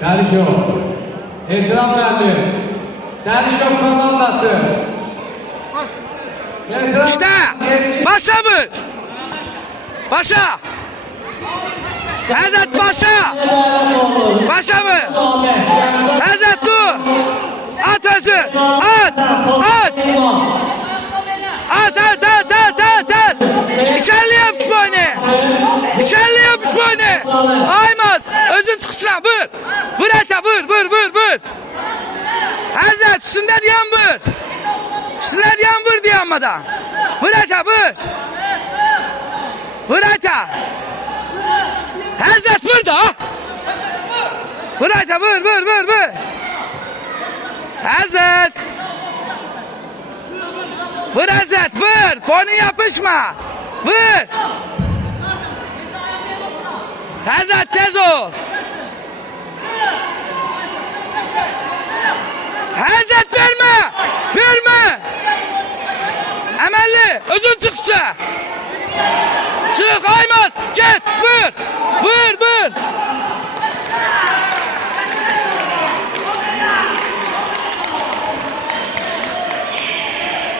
Derişov. Etiraf geldi. Derişov komandası. İşte başa vur. Başa. Hazret başa. Başa vur. Hazret dur. At özü. At. At. At at at at at at. İçerliye yapış boynu. İçerliye yapış boynu. Aymaz. Özün çıksın. Vur. Vur ata vur vur vur vur. Hazret üstünde diyen vur. Üstünde diyen vur diyenmeden. Vur ata vur. Vur ata. Hazret vur da. Vur ata vur vur vur vur. Hazret. Vur Hazret vur. Boynu yapışma. Vur. Hazret tez ol. Hazret verme. Verme. Emelli özün çıksa. Çık Aymaz. Git vur. Vur vur.